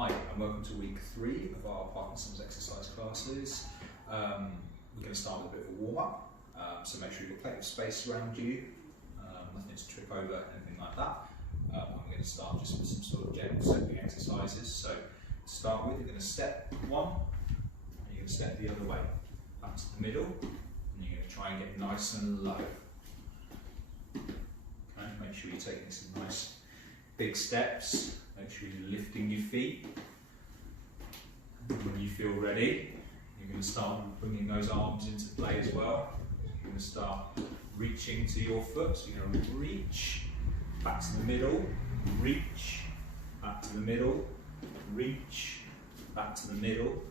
Hi, and welcome to week 3 of our Parkinson's exercise classes. We're going to start with a bit of a warm-up, so make sure you've got plenty of space around you, nothing to trip over, anything like that. I'm going to start just with some sort of gentle stepping exercises. So to start with, you're going to step one, and you're going to step the other way, back to the middle, and you're going to try and get nice and low. Okay, make sure you're taking some nice big steps. Make sure you're lifting your feet. And when you feel ready, you're going to start bringing those arms into play as well. You're going to start reaching to your foot. So you're going to reach back to the middle, reach back to the middle, reach back to the middle,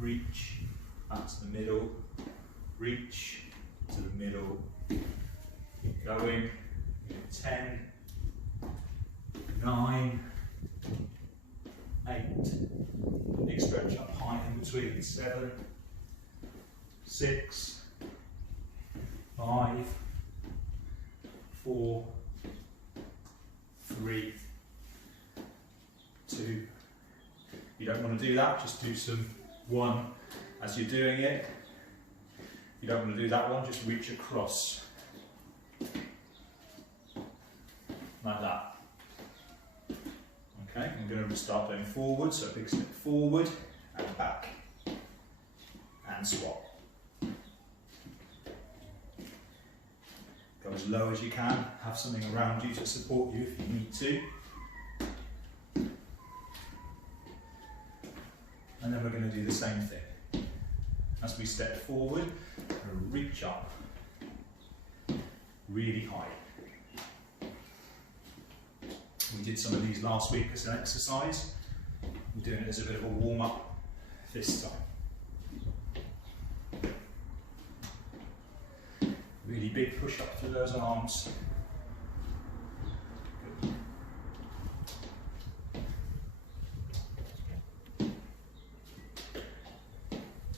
reach back to the middle, reach to the middle. Keep going. 10, 9, 8, big stretch up high in between, 7, 6, 5, 4, 3, 2. You don't want to do that, just do some 1 as you're doing it. If you don't want to do that one, just reach across. Like that. Okay, I'm going to start going forward, so a big step forward and back and swap. Go as low as you can, have something around you to support you if you need to. And then we're going to do the same thing. As we step forward, we're going to reach up really high. We did some of these last week as an exercise. We're doing it as a bit of a warm-up this time. Really big push up through those arms.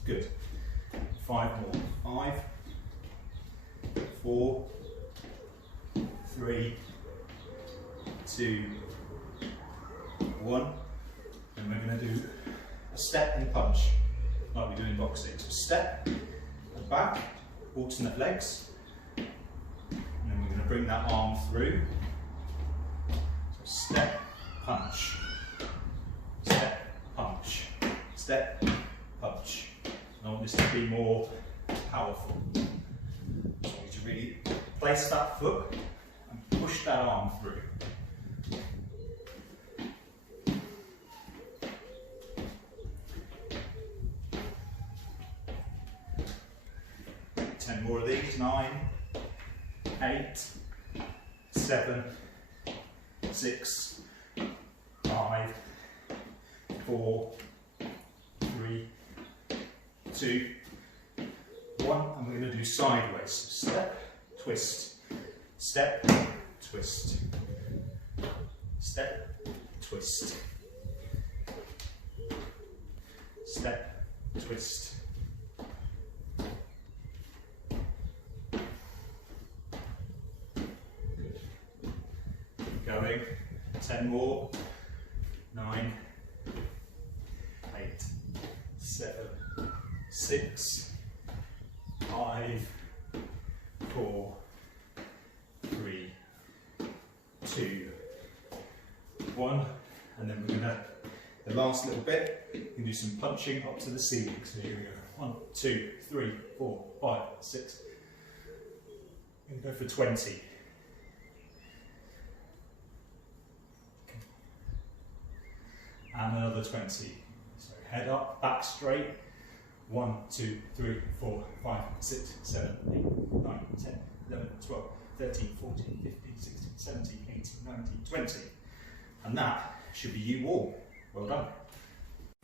Good. 5 more. 5, 4, 3, 2, 1, and we're going to do a step and punch like we do in boxing. So step and back, alternate legs, and then we're going to bring that arm through. So step, punch, step, punch, step, punch. And I want this to be more powerful. So I want you to really place that foot and push that arm through. 10 more of these. 9, 8, 7, 6, 5, 4, 3, 2, 1, and we're going to do sideways. Step, twist, step, twist, step, twist, step, twist. Going, 10 more, 9, 8, 7, 6, 5, 4, 3, 2, 1, and then we're going to, the last little bit, you can do some punching up to the ceiling. So here we go, 1, 2, 3, 4, 5, 6, we're going to go for 20. And another 20. So head up, back straight. 1, 2, 3, 4, 5, 6, 7, 8, 9, 10, 11, 12, 13, 14, 15, 16, 17, 18, 19, 20. And that should be you all. Well done.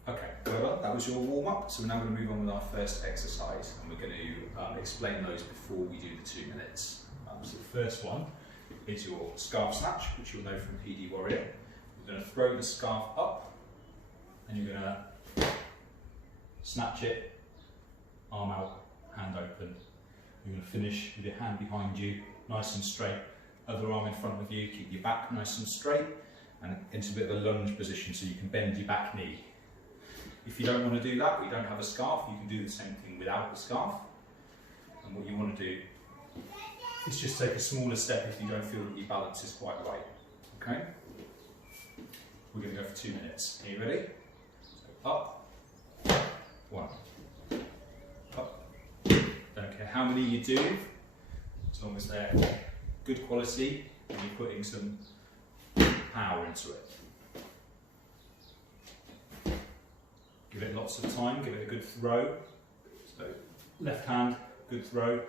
Okay, well done. That was your warm up. So we're now going to move on with our first exercise, and we're going to explain those before we do the 2 minutes. So the first one is your scarf snatch, which you'll know from PD Warrior. You're going to throw the scarf up, and you're going to snatch it, arm out, hand open. You're going to finish with your hand behind you, nice and straight, other arm in front of you, keep your back nice and straight, and into a bit of a lunge position so you can bend your back knee. If you don't want to do that, but you don't have a scarf, you can do the same thing without the scarf. And what you want to do is just take a smaller step if you don't feel that your balance is quite right. Okay? We're going to go for 2 minutes. Are you ready? So up, 1, up. Don't care how many you do, as long as they're good quality and you're putting some power into it. Give it lots of time, give it a good throw. So left hand, good throw.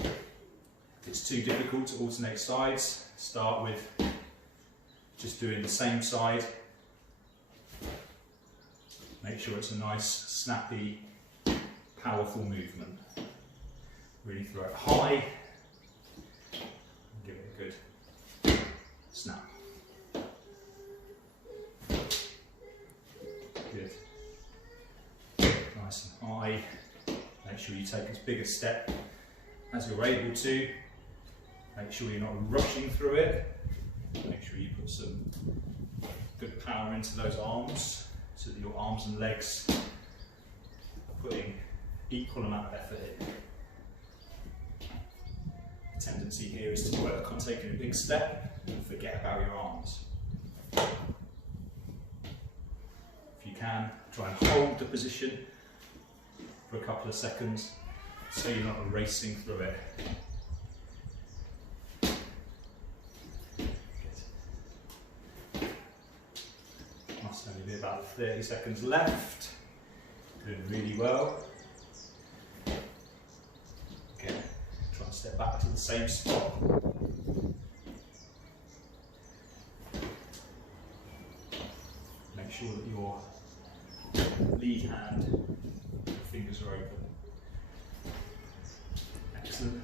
If it's too difficult to alternate sides, start with just doing the same side. Make sure it's a nice, snappy, powerful movement. Really throw it high, and give it a good snap. Good. Nice and high. Make sure you take as big a step as you're able to. Make sure you're not rushing through it. Make sure you put some good power into those arms so that your arms and legs are putting equal amount of effort in. The tendency here is to work on taking a big step and forget about your arms. If you can, try and hold the position for a couple of seconds so you're not racing through it. Must only be about 30 seconds left. Doing really well. Again, try and step back to the same spot. Make sure that your lead hand, your fingers are open. Excellent.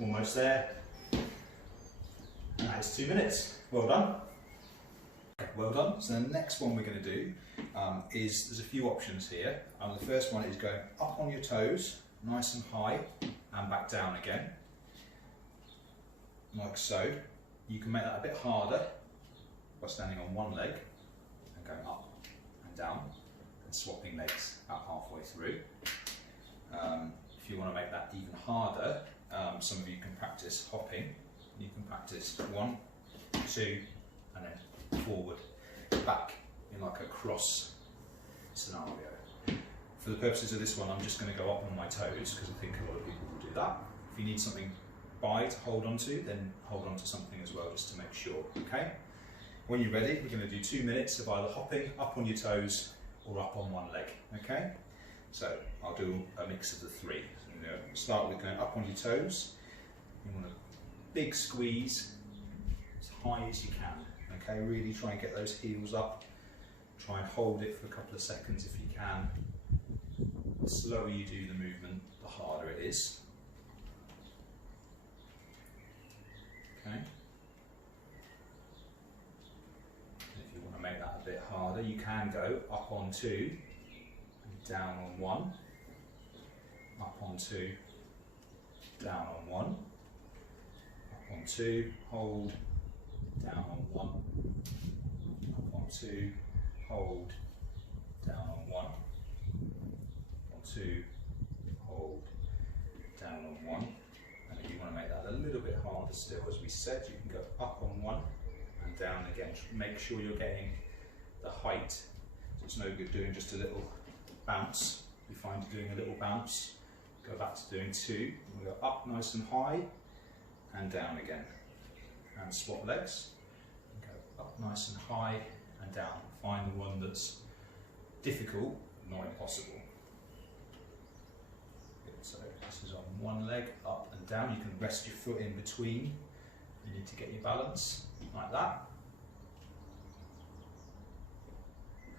Almost there. And that is 2 minutes. Well done. Well done. So the next one we're going to do is, there's a few options here. The first one is going up on your toes, nice and high, and back down again, like so. You can make that a bit harder by standing on one leg and going up and down and swapping legs about halfway through. If you want to make that even harder, some of you can practice hopping. You can practice 1, 2, and then forward, back in like a cross scenario. For the purposes of this one, I'm just going to go up on my toes because I think a lot of people will do that. If you need something by to hold on to, then hold on to something as well just to make sure, okay? When you're ready, we're going to do 2 minutes of either hopping up on your toes or up on one leg, okay? So I'll do a mix of the three. So start with going up on your toes. You want a big squeeze as high as you can. Okay, really try and get those heels up. Try and hold it for a couple of seconds if you can. The slower you do the movement, the harder it is. Okay. If you want to make that a bit harder, you can go up on 2, and down on 1, up on 2, down on 1, up on 2, hold, down on 1, up on 2, hold, down on 1, up on 2, hold, down on 1. And if you want to make that a little bit harder still, as we said, you can go up on 1 and down again. Make sure you're getting the height. So it's no good doing just a little bounce. If you find you're doing a little bounce, go back to doing 2. And we'll go up nice and high and down again. And swap legs. And go up nice and high and down. Find the one that's difficult, not impossible. Good. So this is on one leg, up and down. You can rest your foot in between. You need to get your balance like that.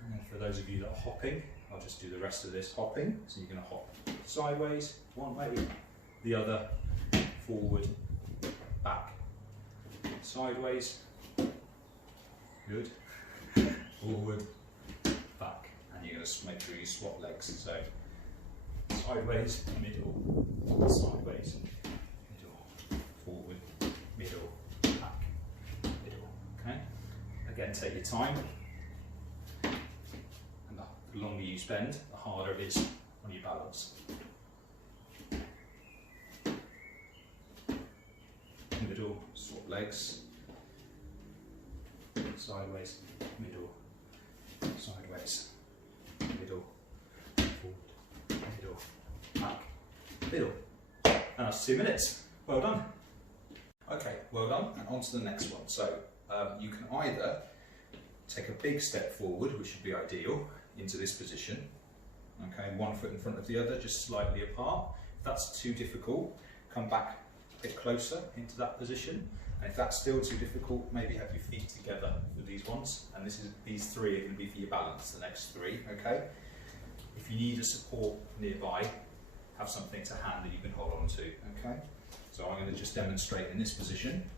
And then for those of you that are hopping, I'll just do the rest of this hopping. So you're going to hop sideways, one way, the other, forward, back, sideways, good, forward, back, and you're going to make sure you swap legs. So sideways, middle, sideways, middle, forward, middle, Again, take your time. And the longer you spend, the harder it is on your balance. Middle, swap legs. Sideways, middle, sideways, middle, forward, middle, back, middle. And that's 2 minutes. Well done. Okay, well done, and on to the next one. So you can either take a big step forward, which would be ideal, into this position. Okay, 1 foot in front of the other, just slightly apart. If that's too difficult, come back a bit closer into that position. And if that's still too difficult, maybe have your feet together for these ones. And these 3 are going to be for your balance, the next 3, okay? If you need a support nearby, have something to hand that you can hold on to, okay? So I'm going to just demonstrate in this position.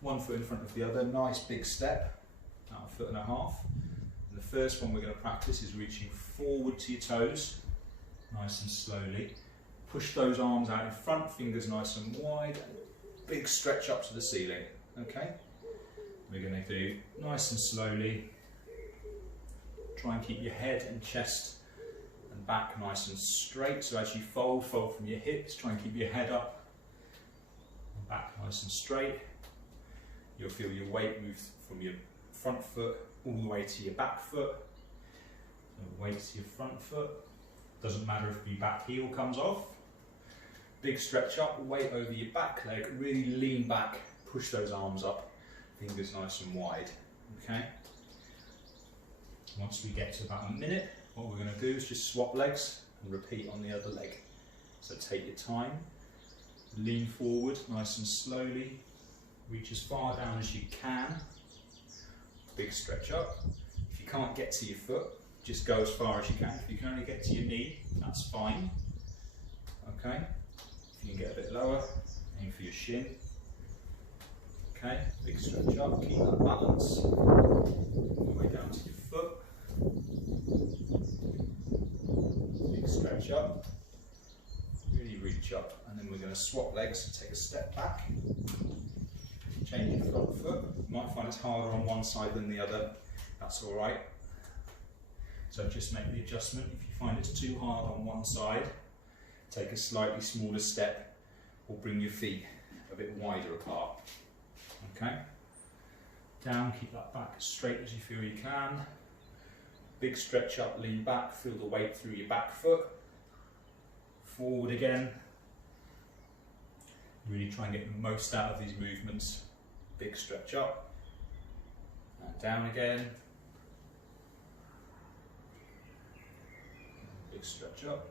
1 foot in front of the other, nice big step, about 1.5 feet. And the first one we're going to practice is reaching forward to your toes, nice and slowly. Push those arms out in front, fingers nice and wide. Big stretch up to the ceiling, okay? We're going to do nice and slowly. Try and keep your head and chest and back nice and straight. So as you fold from your hips, try and keep your head up and back nice and straight. You'll feel your weight move from your front foot all the way to your back foot. So weight to your front foot. Doesn't matter if your back heel comes off. Big stretch up, weight over your back leg, really lean back, push those arms up, fingers nice and wide, okay? Once we get to about a minute, what we're going to do is just swap legs and repeat on the other leg. So take your time, lean forward nice and slowly, reach as far down as you can, big stretch up. If you can't get to your foot, just go as far as you can. If you can only get to your knee, that's fine, okay? You can get a bit lower, aim for your shin. Okay, big stretch up, keep that balance. All the way down to your foot. Big stretch up. Really reach up, and then we're going to swap legs, take a step back. Change your front foot. You might find it's harder on one side than the other. That's alright. So just make the adjustment. If you find it's too hard on one side, take a slightly smaller step or bring your feet a bit wider apart. Okay? Down, keep that back as straight as you feel you can. Big stretch up, lean back, feel the weight through your back foot. Forward again. Really try and get the most out of these movements. Big stretch up. And down again. Big stretch up.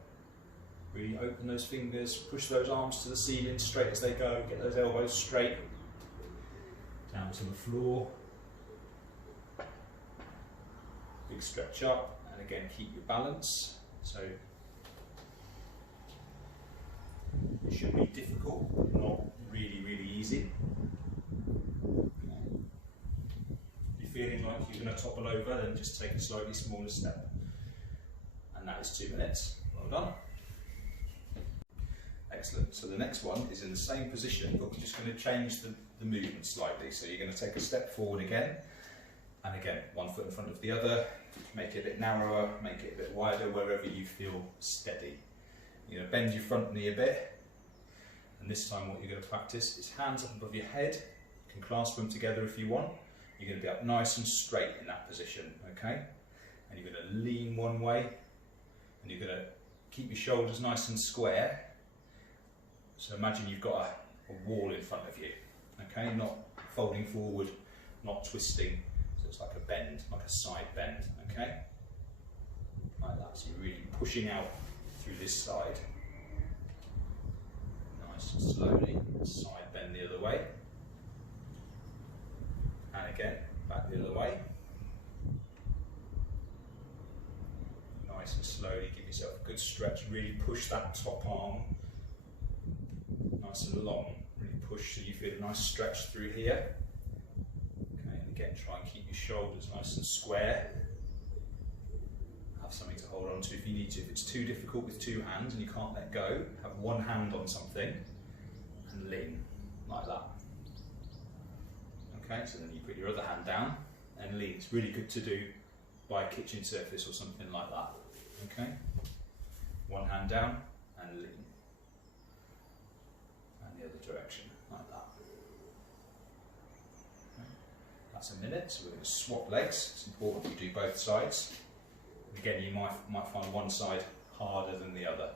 Really open those fingers, push those arms to the ceiling straight as they go, get those elbows straight. Down to the floor. Big stretch up, and again keep your balance. So it should be difficult, but not really, really easy. Okay. If you're feeling like you're going to topple over, then just take a slightly smaller step. And that is 2 minutes. Well done. Excellent. So the next one is in the same position, but we're just going to change the movement slightly. So you're going to take a step forward again, and again, 1 foot in front of the other. Make it a bit narrower, make it a bit wider, wherever you feel steady. You're going to bend your front knee a bit, and this time what you're going to practice is hands up above your head. You can clasp them together if you want. You're going to be up nice and straight in that position, okay? And you're going to lean one way, and you're going to keep your shoulders nice and square. So imagine you've got a wall in front of you, okay? Not folding forward, not twisting. So it's like a bend, like a side bend, okay? Like that, so you're really pushing out through this side. Nice and slowly, side bend the other way. And again, back the other way. Nice and slowly, give yourself a good stretch, really push that top arm. Nice and long, really push so you feel a nice stretch through here. Okay, and again, try and keep your shoulders nice and square. Have something to hold on to if you need to. If it's too difficult with two hands and you can't let go, have one hand on something and lean, like that. Okay, so then you put your other hand down and lean. It's really good to do by a kitchen surface or something like that. Okay? One hand down and lean. And the other direction, like that. Okay. That's a minute, so we're going to swap legs. It's important you do both sides. Again, you might find one side harder than the other.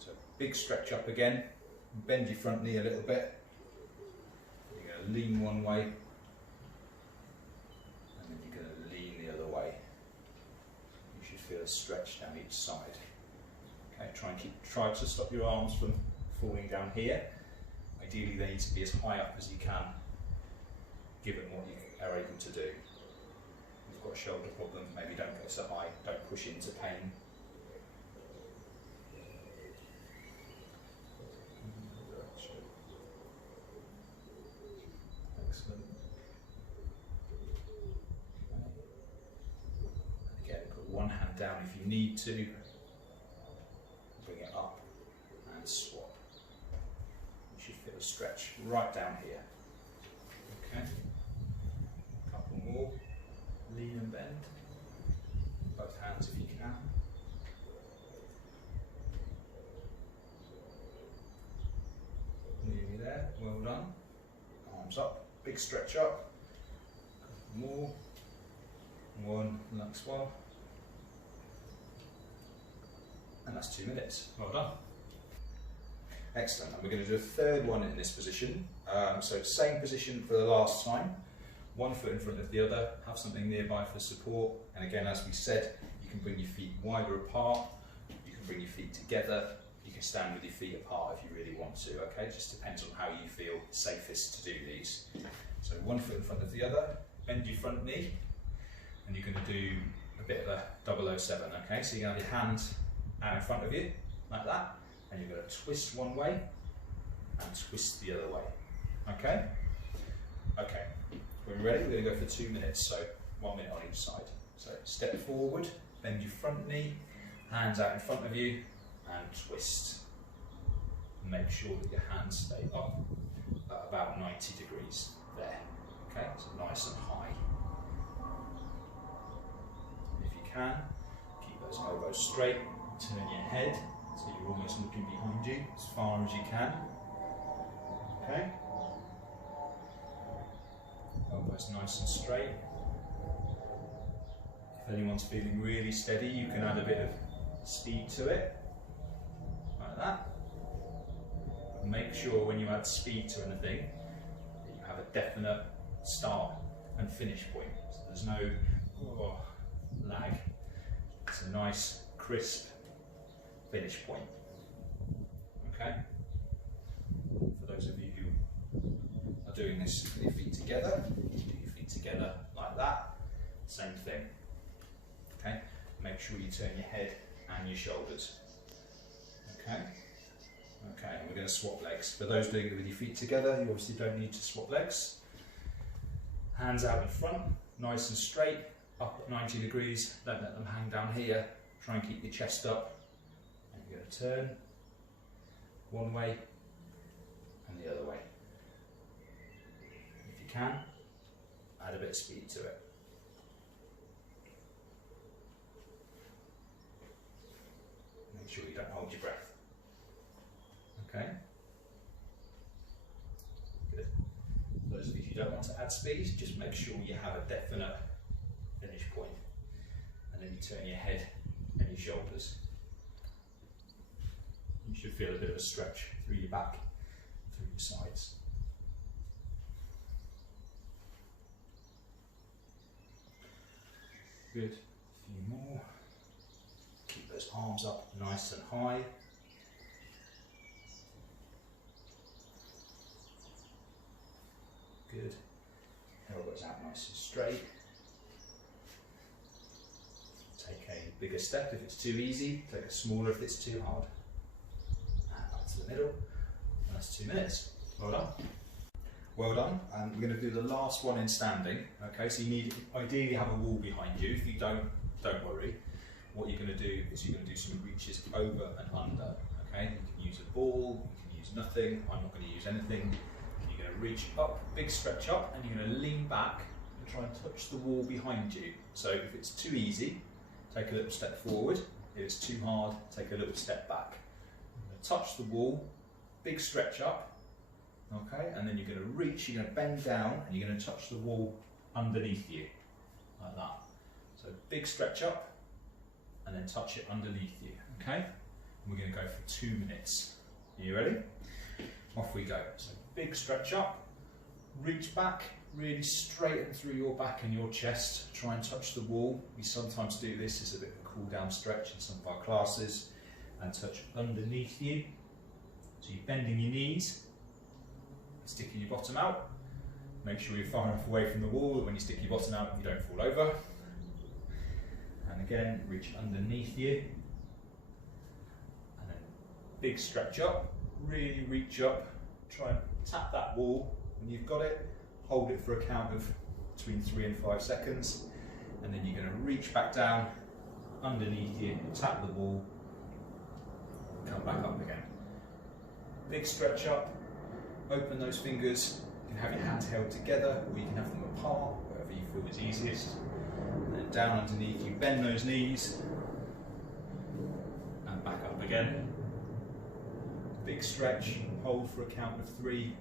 So big stretch up again, bend your front knee a little bit. You're going to lean one way, and then you're going to lean the other way. You should feel a stretch down each side. Okay, try to stop your arms from falling down here. Ideally they need to be as high up as you can, given what you are able to do. If you've got a shoulder problem, maybe don't go so high, don't push into pain. Excellent. And again, put one hand down if you need to. Bring it up and swap. You should feel a stretch right down here. Okay. A couple more. Lean and bend. Both hands if you can. Nearly there. Well done. Arms up. Big stretch up. A couple more. One. Next one. And that's 2 minutes. Well done. Excellent. And we're going to do a third one in this position. So same position for the last time. One foot in front of the other. Have something nearby for support. And again, as we said, you can bring your feet wider apart. You can bring your feet together. You can stand with your feet apart if you really want to. Okay, it just depends on how you feel safest to do these. So one foot in front of the other. Bend your front knee. And you're going to do a bit of a 007. Okay, so you're going to have your hands out in front of you, like that, and you're going to twist one way and twist the other way. Okay? Okay, when we're ready, we're going to go for 2 minutes, so 1 minute on each side. So step forward, bend your front knee, hands out in front of you, and twist. Make sure that your hands stay up at about 90 degrees there. Okay, so nice and high. If you can, keep those elbows straight. Turn your head so you're almost looking behind you as far as you can. Okay? Elbows nice and straight. If anyone's feeling really steady, you can add a bit of speed to it, like that. But make sure when you add speed to anything that you have a definite start and finish point. So there's no lag. It's a nice, crisp finish point. Okay? For those of you who are doing this with your feet together, you do your feet together like that. Same thing. Okay? Make sure you turn your head and your shoulders. Okay? Okay, and we're going to swap legs. For those doing it with your feet together, you obviously don't need to swap legs. Hands out in front, nice and straight, up at 90 degrees. Don't let them hang down here. Try and keep your chest up. You're going to turn one way and the other way. If you can, add a bit of speed to it. Make sure you don't hold your breath. Okay? Good. For those of you who don't want to add speed, just make sure you have a definite finish point. And then you turn your head and your shoulders. You should feel a bit of a stretch through your back, through your sides. Good. A few more. Keep those arms up nice and high. Good. Elbows out nice and straight. Take a bigger step if it's too easy, take a smaller if it's too hard. And back to the middle. And that's 2 minutes. Well done. Well done. And we're going to do the last one in standing. Okay, so you need ideally have a wall behind you. If you don't worry. What you're going to do is you're going to do some reaches over and under. Okay, you can use a ball, you can use nothing. I'm not going to use anything. You're going to reach up, big stretch up, and you're going to lean back and try and touch the wall behind you. So if it's too easy, take a little step forward. If it's too hard, take a little step back. Touch the wall, big stretch up, okay, and then you're going to reach, you're going to bend down, and you're going to touch the wall underneath you, like that. So big stretch up, and then touch it underneath you, okay? And we're going to go for 2 minutes. Are you ready? Off we go. So big stretch up, reach back, really straighten through your back and your chest, try and touch the wall. We sometimes do this as a bit of a cool down stretch in some of our classes, and touch underneath you. So you're bending your knees, sticking your bottom out. Make sure you're far enough away from the wall that when you stick your bottom out you don't fall over. And again, reach underneath you. And then big stretch up, really reach up, try and tap that wall. When you've got it, hold it for a count of between 3 and 5 seconds. And then you're going to reach back down underneath you, tap the wall, come back up again. Big stretch up, open those fingers. You can have your hands held together or you can have them apart, whatever you feel is easiest. And then down underneath you, bend those knees and back up again. Big stretch, hold for a count of 3,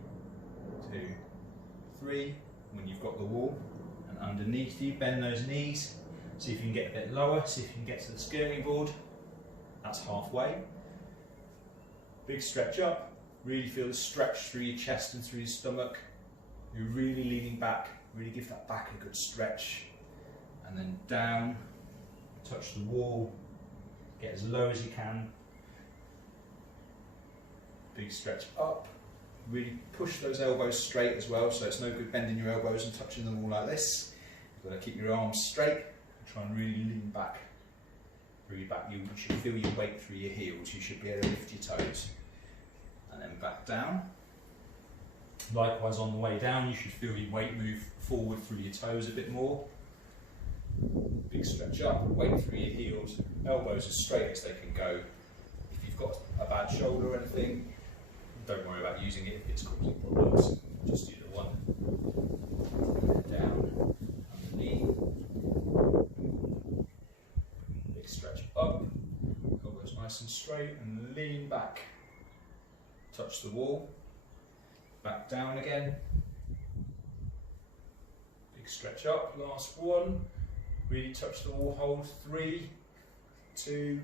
2, 3. When you've got the wall, and underneath you, bend those knees. See if you can get a bit lower, see if you can get to the skirting board. That's halfway. Big stretch up, really feel the stretch through your chest and through your stomach. You're really leaning back, really give that back a good stretch. And then down, touch the wall, get as low as you can. Big stretch up, really push those elbows straight as well, so it's no good bending your elbows and touching the wall like this. You've got to keep your arms straight and try and really lean back. Through your back, you should feel your weight through your heels, you should be able to lift your toes. And then back down. Likewise on the way down, you should feel your weight move forward through your toes a bit more. Big stretch up, weight through your heels, elbows as straight as they can go. If you've got a bad shoulder or anything, don't worry about using it if it's causing problems, just do the one. Down, underneath. Big stretch up, elbows nice and straight, and lean back. Touch the wall, back down again. Big stretch up, last one. Really touch the wall, hold 3, 2,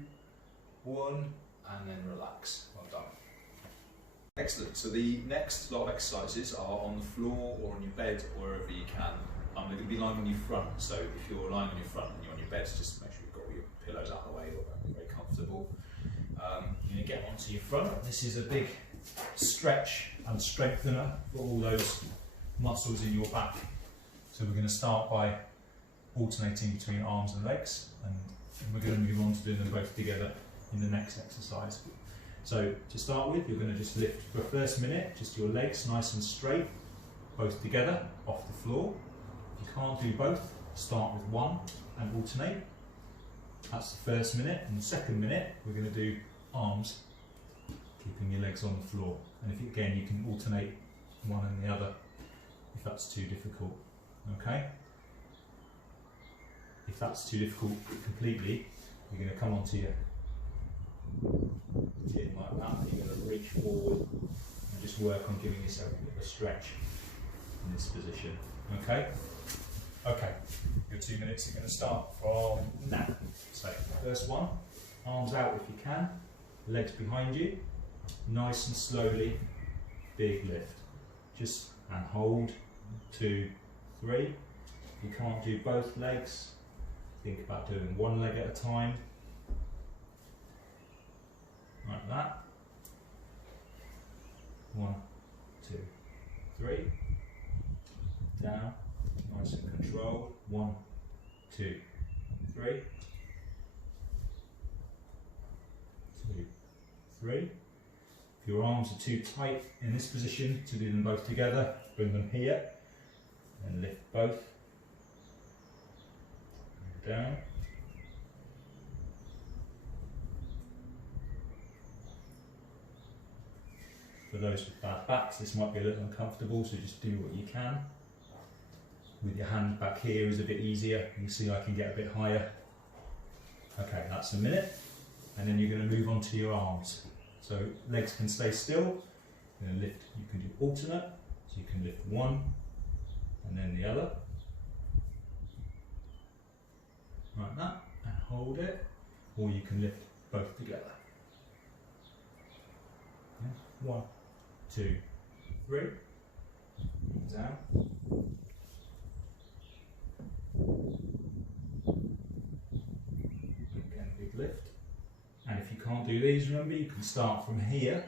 1, and then relax. Well done. Excellent, so the next lot of exercises are on the floor or on your bed or wherever you can. They're going to be lying on your front, so if you're lying on your front and you're on your bed, just make sure you've got all your pillows out of the way, or very comfortable. You're going to get onto your front. This is a big stretch and strengthener for all those muscles in your back. So we're going to start by alternating between arms and legs, and we're going to move on to doing them both together in the next exercise. So to start with, you're going to just lift for the first minute, just your legs nice and straight, both together off the floor. If you can't do both, start with one and alternate. That's the first minute. And the second minute, we're going to do arms, keeping your legs on the floor. And if again, you can alternate one and the other if that's too difficult. Okay? If that's too difficult completely, you're going to come onto your chin like that, and you're going to reach forward and just work on giving yourself a bit of a stretch in this position. Okay? Okay, your 2 minutes are going to start from now. So, first one, arms out if you can, legs behind you, nice and slowly, big lift. Just and hold, 2, 3. If you can't do both legs, think about doing one leg at a time. Like that. 1, 2, 3. Down, nice and controlled. 1, 2, 3. 2, 3. If your arms are too tight in this position to do them both together, bring them here and lift both. Down. For those with bad backs, this might be a little uncomfortable, so just do what you can. with your hand back here is a bit easier. You can see I can get a bit higher. Okay, that's a minute. And then you're going to move on to your arms. So legs can stay still. You're going to lift, you can do alternate. So you can lift one and then the other. Like that, and hold it. Or you can lift both together. Yeah. 1, 2, 3. Down. Again, big lift. And if you can't do these, remember, you can start from here,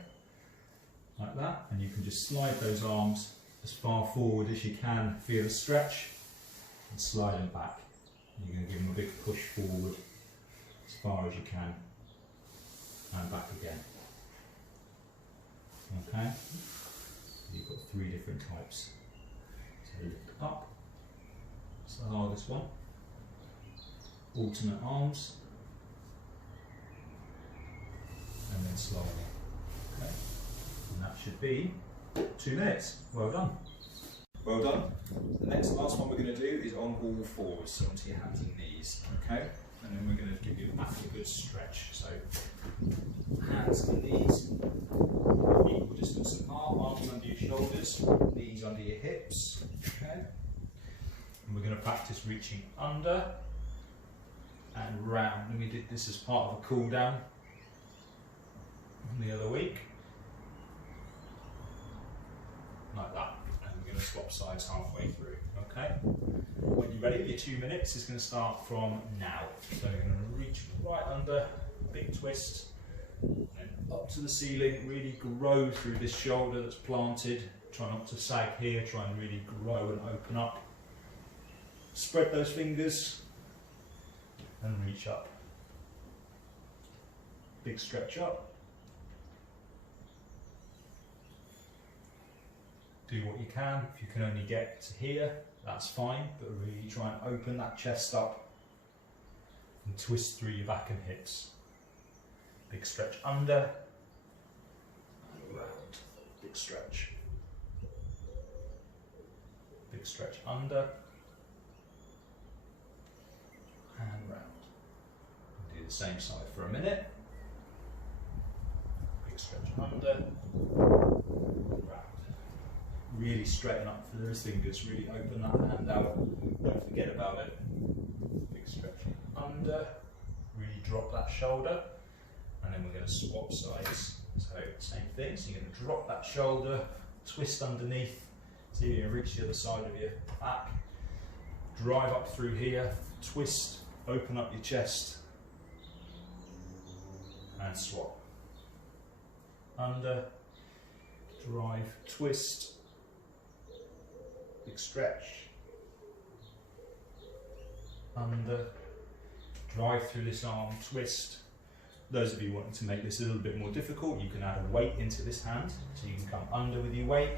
like that, and you can just slide those arms as far forward as you can, feel the stretch, and slide them back. You're going to give them a big push forward as far as you can, and back again. Okay? You've got 3 different types. So lift up, it's the hardest one. Alternate arms, and then slowly. Okay? And that should be 2 minutes. Well done. Well done. The next last one we're going to do is on all fours, so onto your hands and knees. Okay? And then we're going to give your back a good stretch. So hands and knees, equal distance apart, arms under your shoulders, knees under your hips. Okay? And we're going to practice reaching under and round. And we did this as part of a cool down the other week. Like that. And we're going to swap sides halfway through. Okay? When you're ready, your 2 minutes is going to start from now. So you're going to reach right under, big twist, and up to the ceiling, really grow through this shoulder that's planted. Try not to sag here, try and really grow and open up. Spread those fingers and reach up. Big stretch up. Do what you can. If you can only get to here, that's fine, but really try and open that chest up and twist through your back and hips. Big stretch under and round. Big stretch. Big stretch under and round. And do the same side for a minute. Big stretch under, round. Really straighten up through those fingers, really open that hand out, don't forget about it. Big stretch under, really drop that shoulder, and then we're going to swap sides. So same thing, so you're going to drop that shoulder, twist underneath, so you're going to reach the other side of your back, drive up through here, twist, open up your chest, and swap. Under, drive, twist, big stretch, under, drive through this arm, twist. Those of you wanting to make this a little bit more difficult, you can add a weight into this hand, so you can come under with your weight,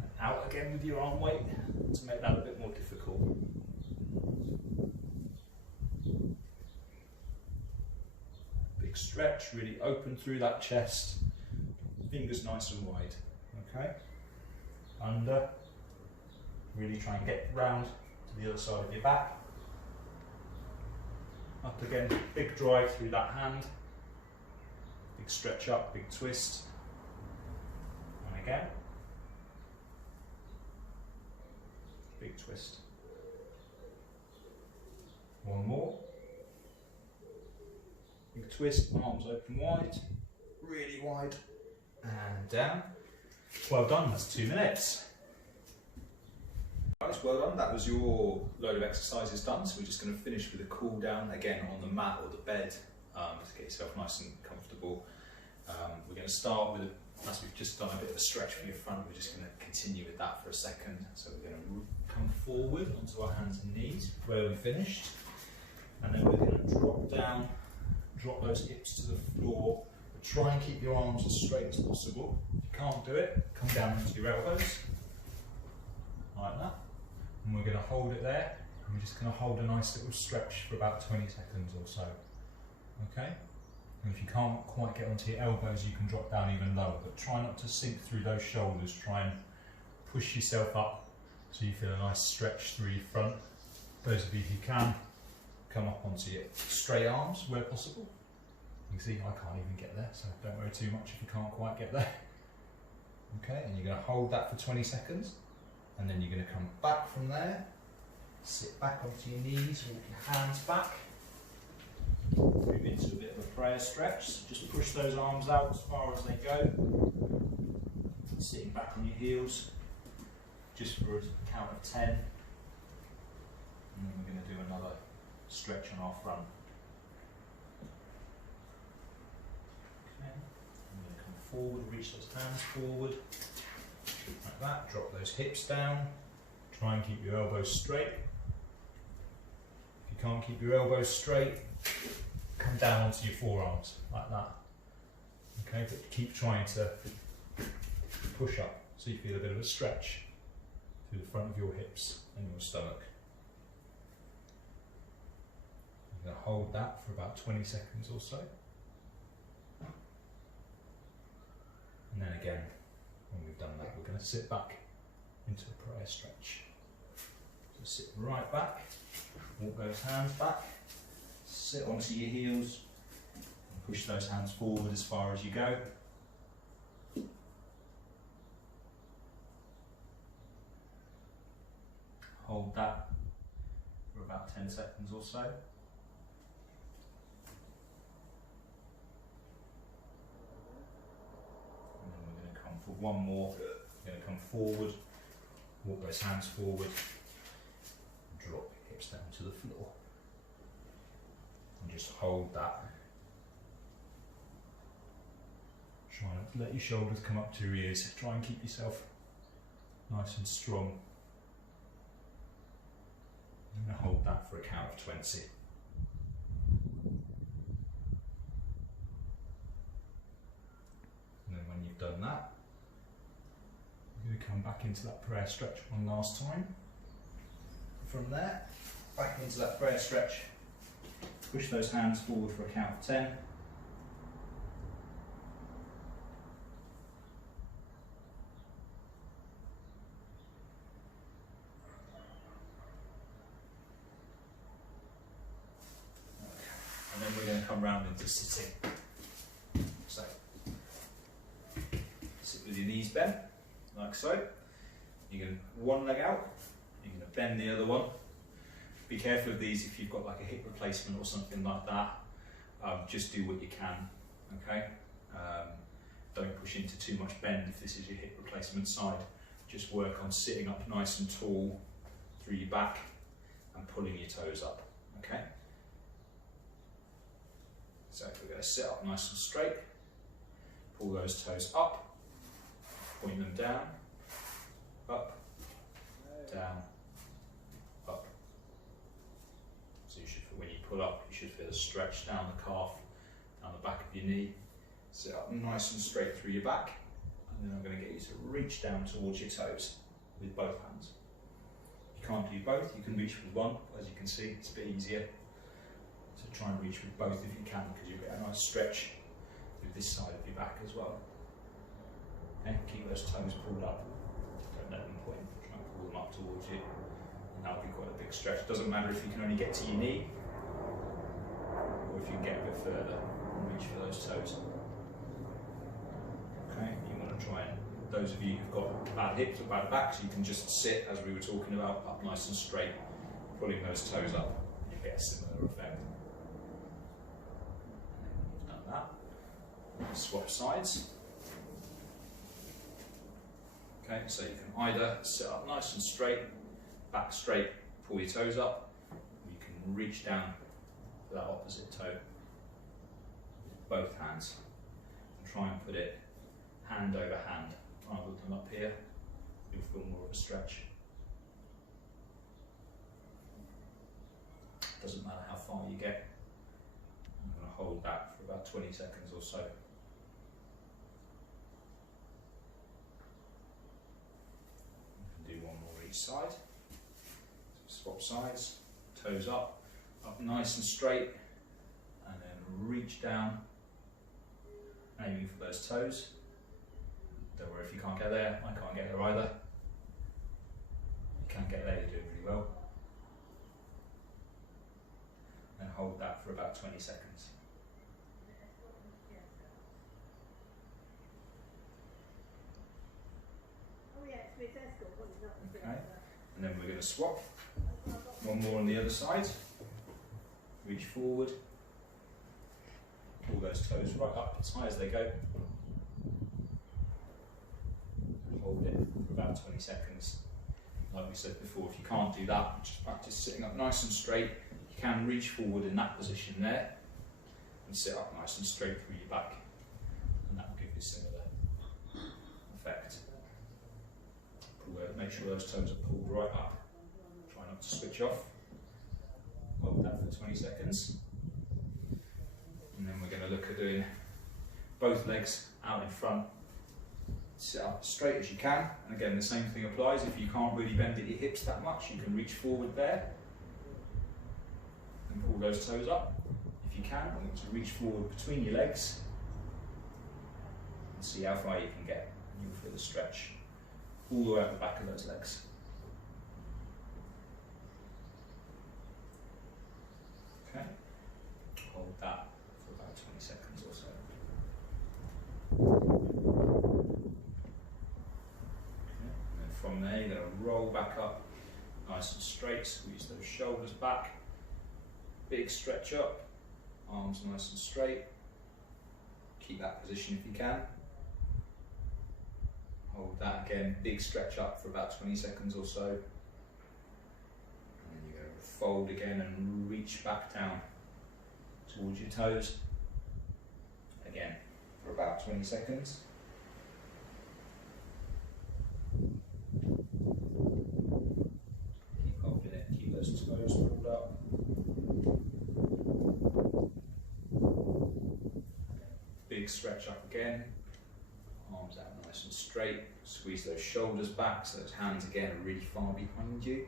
and out again with your arm weight, to make that a bit more difficult. Big stretch, really open through that chest, fingers nice and wide, okay? Under, really try and get round to the other side of your back. Up again, big drive through that hand, big stretch up, big twist, and again, big twist. One more, big twist, arms open wide, really wide, and down. Well done, that's 2 minutes. Guys, well done, that was your load of exercises done, so we're just going to finish with a cool down again on the mat or the bed to get yourself nice and comfortable. We're going to start with, as we've just done a bit of a stretch for your front, we're just going to continue with that for a second. So we're going to come forward onto our hands and knees where we finished, and then we're going to drop down, drop those hips to the floor, but try and keep your arms as straight as possible. If you can't do it, come down onto your elbows, like that. And we're going to hold it there, and we're just going to hold a nice little stretch for about 20 seconds or so. Okay? And if you can't quite get onto your elbows, you can drop down even lower, but try not to sink through those shoulders. Try and push yourself up So you feel a nice stretch through your front. Those of you who can, come up onto your straight arms where possible. You can see I can't even get there, so don't worry too much if you can't quite get there. Okay, and you're going to hold that for 20 seconds, and then you're going to come back from there, sit back onto your knees, walk your hands back, move into a bit of a prayer stretch. So just push those arms out as far as they go, sitting back on your heels, just for a count of 10, and then we're going to do another stretch on our front. Okay, I'm going to come forward, reach those hands forward, like that, drop those hips down, try and keep your elbows straight. If you can't keep your elbows straight, come down onto your forearms, like that. Okay, but keep trying to push up so you feel a bit of a stretch through the front of your hips and your stomach. You're going to hold that for about 20 seconds or so. And then again, when we've done that, we're going to sit back into a prayer stretch. So sit right back, walk those hands back, sit onto your heels, and push those hands forward as far as you go. Hold that for about 10 seconds or so. And then we're going to come for one more. We're going to come forward, walk those hands forward, and drop your hips down to the floor. And just hold that. Try not to let your shoulders come up to your ears. Try and keep yourself nice and strong. I'm going to hold that for a count of 20. And then when you've done that, you're going to come back into that prayer stretch one last time. From there, back into that prayer stretch. Push those hands forward for a count of 10. And then we're going to come round into sitting. So, sit with your knees bent, like so. You're going to one leg out, you're going to bend the other one. Be careful of these if you've got like a hip replacement or something like that. Just do what you can, okay? Don't push into too much bend if this is your hip replacement side. Just work on sitting up nice and tall through your back and pulling your toes up, okay? So we're going to sit up nice and straight, pull those toes up, point them down, up, down, up. So you should, when you pull up, you should feel a stretch down the calf, down the back of your knee. Sit up nice and straight through your back, and then I'm going to get you to reach down towards your toes with both hands. If you can't do both, you can reach with one. As you can see, it's a bit easier. So try and reach with both if you can, because you'll get a nice stretch through this side of your back as well. Okay, keep those toes pulled up. Don't let them point. Try and pull them up towards you, and that'll be quite a big stretch. It doesn't matter if you can only get to your knee, or if you can get a bit further and reach for those toes. Okay, you want to try and, those of you who've got bad hips or bad backs, you can just sit, as we were talking about, up nice and straight, pulling those toes up, and you get a similar effect. Swap sides. Okay, so you can either sit up nice and straight, back straight, pull your toes up, or you can reach down to that opposite toe with both hands and try and put it hand over hand rather than up here. You'll feel more of a stretch. Doesn't matter how far you get. I'm going to hold that for about 20 seconds or so. Do one more each side. So swap sides, toes up nice and straight, and then reach down, aiming for those toes. Don't worry if you can't get there, I can't get there either. You you can get there, you're doing really well. And hold that for about 20 seconds. Okay, and then we're going to swap. One more on the other side. Reach forward. Pull those toes right up as high as they go. And hold it for about 20 seconds. Like we said before, if you can't do that, just practice sitting up nice and straight. You can reach forward in that position there and sit up nice and straight through your back, and that will give you a similar effect. Make sure those toes are pulled right up. Try not to switch off. Hold that for 20 seconds. And then we're going to look at doing both legs out in front. Sit up as straight as you can. And again, the same thing applies. If you can't really bend at your hips that much, you can reach forward there and pull those toes up. If you can, I want to reach forward between your legs and see how far you can get. And you'll feel the stretch all the way up the back of those legs. Okay, hold that for about 20 seconds or so. Okay. And then from there, you're going to roll back up nice and straight, squeeze those shoulders back, big stretch up, arms nice and straight. Keep that position if you can. Hold that again, big stretch up for about 20 seconds or so. And then you're going to fold again and reach back down towards your toes. Again, for about 20 seconds. Keep holding it, keep those toes pulled up. Big stretch up again. Arms out nice and straight, squeeze those shoulders back so those hands again are really far behind you.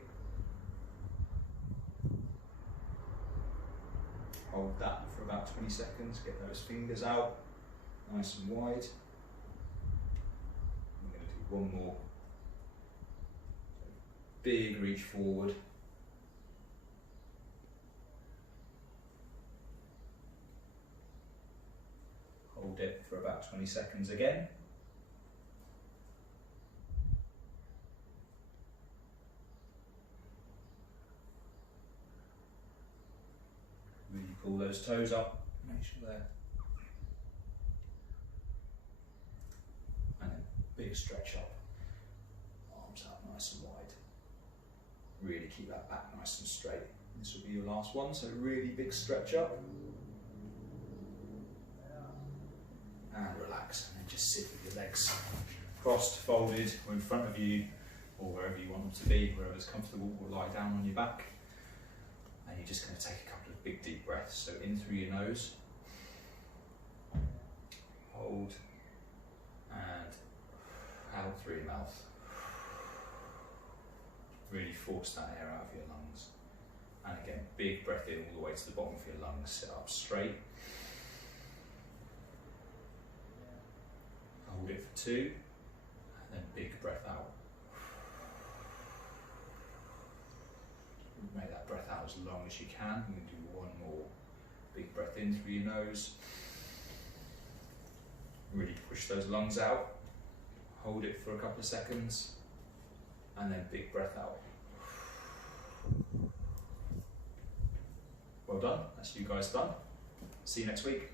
Hold that for about 20 seconds, get those fingers out nice and wide. I'm going to do one more. Big reach forward. Hold it for about 20 seconds again. Really pull those toes up, make sure they're, and then big stretch up, arms out nice and wide. Really keep that back nice and straight. This will be your last one, so really big stretch up. And relax, and then just sit with your legs crossed, folded, or in front of you, or wherever you want them to be, wherever's comfortable, or lie down on your back. And you're just going to take a couple of big deep breaths. So in through your nose, hold, and out through your mouth. Really force that air out of your lungs. And again, big breath in all the way to the bottom of your lungs. Sit up straight. Hold it for 2, and then big breath out. Make that breath out as long as you can. We're going to do one more. Big breath in through your nose. Really push those lungs out. Hold it for a couple of seconds, and then big breath out. Well done, that's you guys done. See you next week.